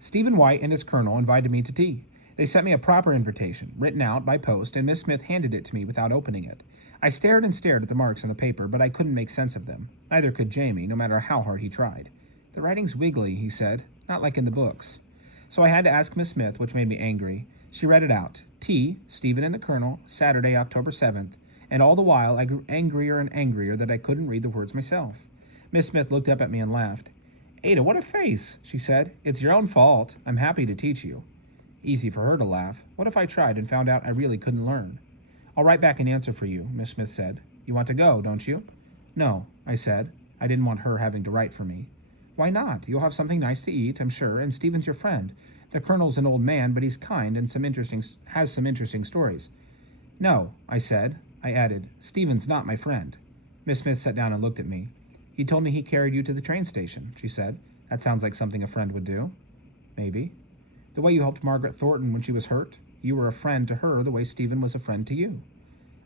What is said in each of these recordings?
Stephen White and his colonel invited me to tea. They sent me a proper invitation, written out by post, and Miss Smith handed it to me without opening it. I stared and stared at the marks on the paper, but I couldn't make sense of them. Neither could Jamie, no matter how hard he tried. The writing's wiggly, he said, not like in the books. So I had to ask Miss Smith, which made me angry. She read it out. Tea, Stephen and the Colonel, Saturday, October 7th, and all the while I grew angrier and angrier that I couldn't read the words myself. Miss Smith looked up at me and laughed. Ada, what a face, she said. It's your own fault. I'm happy to teach you. Easy for her to laugh. What if I tried and found out I really couldn't learn? I'll write back an answer for you, Miss Smith said. You want to go, don't you? No, I said. I didn't want her having to write for me. Why not? You'll have something nice to eat, I'm sure, and Stephen's your friend. The Colonel's an old man, but he's kind and has some interesting stories. No, I said. I added, Stephen's not my friend. Miss Smith sat down and looked at me. He told me he carried you to the train station, she said. That sounds like something a friend would do. Maybe. The way you helped Margaret Thornton when she was hurt, you were a friend to her the way Stephen was a friend to you.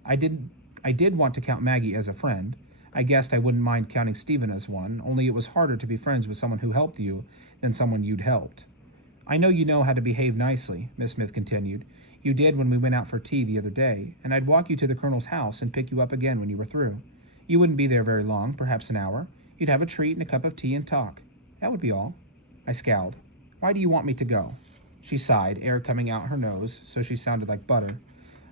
I did want to count Maggie as a friend. I guessed I wouldn't mind counting Stephen as one, only it was harder to be friends with someone who helped you than someone you'd helped. I know how to behave nicely, Miss Smith continued. You did when we went out for tea the other day, and I'd walk you to the Colonel's house and pick you up again when you were through. You wouldn't be there very long, perhaps an hour. You'd have a treat and a cup of tea and talk. That would be all. I scowled. Why do you want me to go? She sighed, air coming out her nose, so she sounded like butter.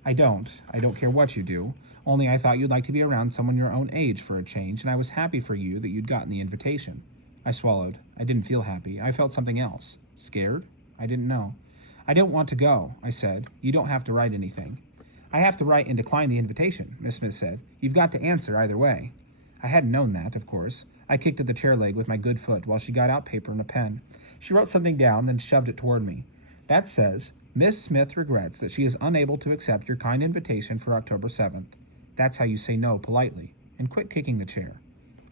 I don't care what you do. Only I thought you'd like to be around someone your own age for a change, and I was happy for you that you'd gotten the invitation. I swallowed. I didn't feel happy. I felt something else. Scared? I didn't know. I don't want to go, I said. You don't have to write anything. I have to write and decline the invitation, Miss Smith said. You've got to answer either way. I hadn't known that, of course. I kicked at the chair leg with my good foot while she got out paper and a pen. She wrote something down, then shoved it toward me. That says, Miss Smith regrets that she is unable to accept your kind invitation for October 7th. That's how you say no politely. And quit kicking the chair.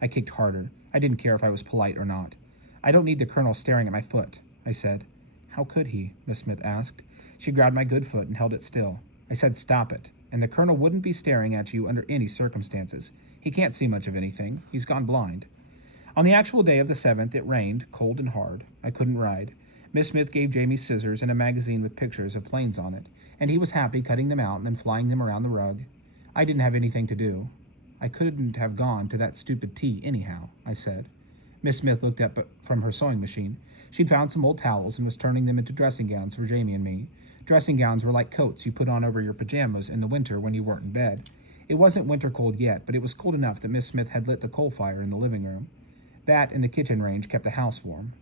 I kicked harder. I didn't care if I was polite or not. I don't need the Colonel staring at my foot, I said. How could he? Miss Smith asked. She grabbed my good foot and held it still. I said, stop it. And the Colonel wouldn't be staring at you under any circumstances. He can't see much of anything. He's gone blind. On the actual day of the 7th, it rained, cold and hard. I couldn't ride. Miss Smith gave Jamie scissors and a magazine with pictures of planes on it, and he was happy cutting them out and then flying them around the rug. I didn't have anything to do. I couldn't have gone to that stupid tea anyhow, I said. Miss Smith looked up from her sewing machine. She'd found some old towels and was turning them into dressing gowns for Jamie and me. Dressing gowns were like coats you put on over your pajamas in the winter when you weren't in bed. It wasn't winter cold yet, but it was cold enough that Miss Smith had lit the coal fire in the living room. That and the kitchen range kept the house warm.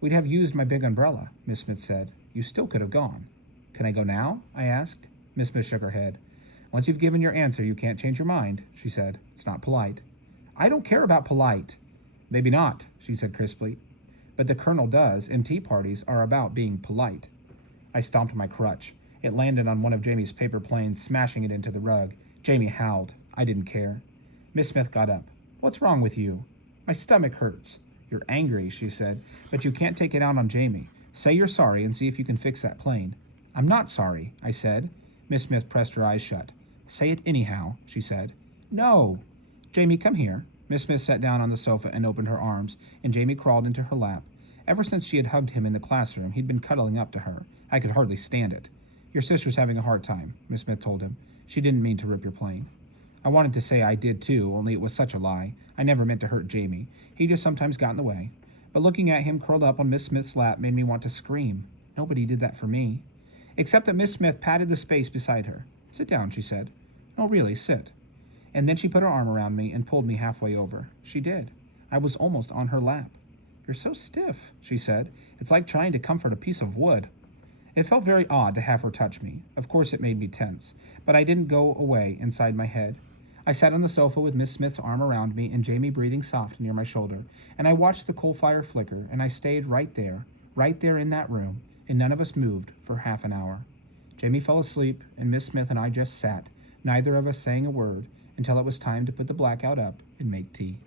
We'd have used my big umbrella, Miss Smith said. You still could have gone. Can I go now? I asked. Miss Smith shook her head. Once you've given your answer, you can't change your mind, she said. It's not polite. I don't care about polite. Maybe not, she said crisply. But the Colonel does, and tea parties are about being polite. I stomped my crutch. It landed on one of Jamie's paper planes, smashing it into the rug. Jamie howled. I didn't care. Miss Smith got up. What's wrong with you? My stomach hurts. You're angry, she said, but you can't take it out on Jamie. Say you're sorry and see if you can fix that plane. I'm not sorry, I said. Miss Smith pressed her eyes shut. Say it anyhow, she said. No. Jamie, come here. Miss Smith sat down on the sofa and opened her arms, and Jamie crawled into her lap. Ever since she had hugged him in the classroom, he'd been cuddling up to her. I could hardly stand it. Your sister's having a hard time, Miss Smith told him. She didn't mean to rip your plane. I wanted to say I did too, only it was such a lie. I never meant to hurt Jamie. He just sometimes got in the way. But looking at him curled up on Miss Smith's lap made me want to scream. Nobody did that for me. Except that Miss Smith patted the space beside her. Sit down, she said. No, really, sit. And then she put her arm around me and pulled me halfway over. She did. I was almost on her lap. You're so stiff, she said. It's like trying to comfort a piece of wood. It felt very odd to have her touch me. Of course it made me tense, but I didn't go away inside my head. I sat on the sofa with Miss Smith's arm around me and Jamie breathing soft near my shoulder, and I watched the coal fire flicker, and I stayed right there in that room, and none of us moved for half an hour. Jamie fell asleep, and Miss Smith and I just sat, neither of us saying a word, until it was time to put the blackout up and make tea.